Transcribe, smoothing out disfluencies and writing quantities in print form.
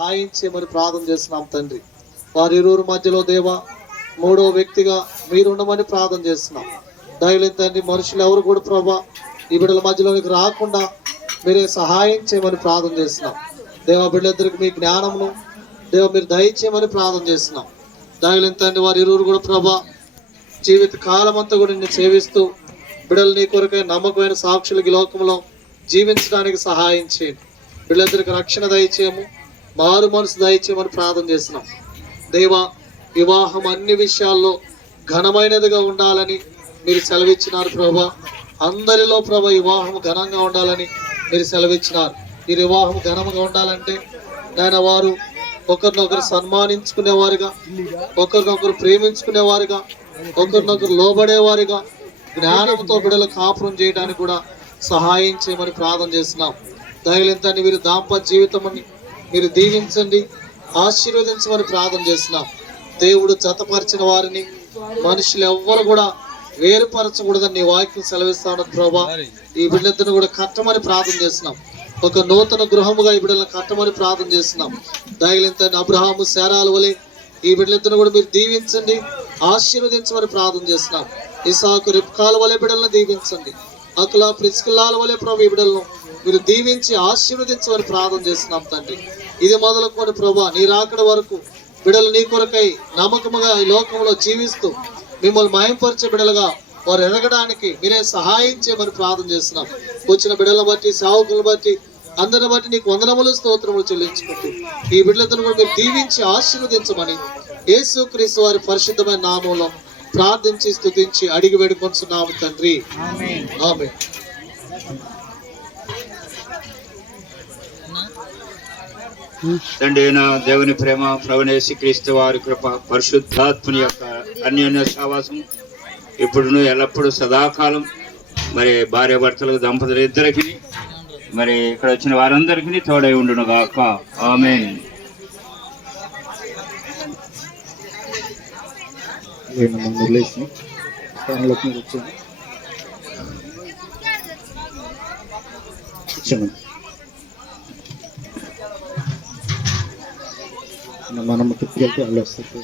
సహాయం చేయమని ప్రార్థన చేస్తున్నాం తండ్రి. వారి ఇరువురు మధ్యలో దేవా మూడో వ్యక్తిగా మీరుండమని ప్రార్థన చేస్తున్నాం. దయలేని తండ్రి, మనుషులు ఎవరు కూడా ప్రభా ఈ బిడ్డల మధ్యలోనికి రాకుండా మీరే సహాయం చేయమని ప్రార్థన చేస్తున్నాం. దేవ బిడ్డలిద్దరికి మీ జ్ఞానమును దేవ మీరు దయచేయమని ప్రార్థన చేస్తున్నాం. దయలేని తండ్రి, వారి ఇరువురు కూడా ప్రభా జీవిత కాలం అంతా కూడా నిన్ను సేవిస్తూ బిడ్డలు నీ కొరకై నమ్మకమైన సాక్షులకి లోకంలో జీవించడానికి సహాయం చేయండి. బిడ్డలిద్దరికి రక్షణ దయచేయము, మారు మనసు దయచేయమని ప్రార్థన చేస్తున్నాం. దేవా వివాహం అన్ని విషయాల్లో ఘనమైనదిగా ఉండాలని మీరు సెలవిచ్చినారు ప్రభా. అందరిలో ప్రభా వివాహం ఘనంగా ఉండాలని మీరు సెలవిచ్చినారు. ఈ వివాహం ఘనంగా ఉండాలంటే నాయన వారు ఒకరినొకరు సన్మానించుకునేవారుగా, ఒకరినొకరు ప్రేమించుకునేవారుగా, ఒకరినొకరు లోబడేవారుగా జ్ఞానంతో బిడ్డలు కాపురం చేయడానికి కూడా సహాయం చేయమని ప్రార్థన చేస్తున్నాం. దయలేంతండి మీరు దాంపత్య జీవితమని మీరు దీవించండి, ఆశీర్వదించమని ప్రార్థన చేస్తున్నాం. దేవుడు జతపరిచిన వారిని మనుషులు ఎవ్వరు కూడా వేరుపరచకూడదని నీ వాక్యం సెలవిస్తాను ప్రభా. ఈ బిడ్డలను కూడా కట్టమని ప్రార్థన చేస్తున్నాం. ఒక నూతన గృహముగా ఈ బిడ్డలను కట్టమని ప్రార్థన చేస్తున్నాం. దయలేంతండి అబ్రహాము శారాల వలె ఈ బిడ్డలను కూడా మీరు దీవించండి, ఆశీర్వదించమని ప్రార్థన చేస్తున్నాం. ఇసాకు రిబ్కాల వలె బిడ్డలను దీవించండి. అకుల ప్రిస్కిల్లాల వలె ప్రభు ఈ బిడ్డలను మీరు దీవించి ఆశీర్వదించమని ప్రార్థన చేస్తున్నాం తండ్రి. ఇది మొదలుకొని ప్రభా నీ రాకడ వరకు బిడ్డలు నీ కొరకై నమ్మకముగా ఈ లోకంలో జీవిస్తూ మిమ్మల్ని మయంపరిచే బిడ్డలుగా వారు ఎదగడానికి మీరే సహాయం చేయమని ప్రార్థన చేస్తున్నాం. వచ్చిన బిడ్డలను బట్టి, సేవకులను బట్టి, అందరిని బట్టి నీకు వందనములు స్తోత్రములు చెల్లించుకుంటూ ఈ బిడ్డలను కూడా మీరు దీవించి ఆశీర్వదించమని యేసుక్రీస్తు వారి పరిశుద్ధమైన నామంలో ప్రార్థించి స్తుతించి అడిగి వేడుకొంటున్నాము తండ్రి. ఆమేన్. తండ్రి అయిన దేవుని ప్రేమ, ప్రభువైన యేసుక్రీస్తు వారి కృప, పరిశుద్ధాత్మని యొక్క అన్యోన్య సహవాసం ఇప్పుడును ఎల్లప్పుడూ సదాకాలం మరి భార్య భర్తలకు దంపతులు ఇద్దరికి మరి ఇక్కడ వచ్చిన వారందరికీ తోడై ఉండును గాక. ఆమేన్. మనం తిప్పి వెళ్తే వాళ్ళు వస్తారు.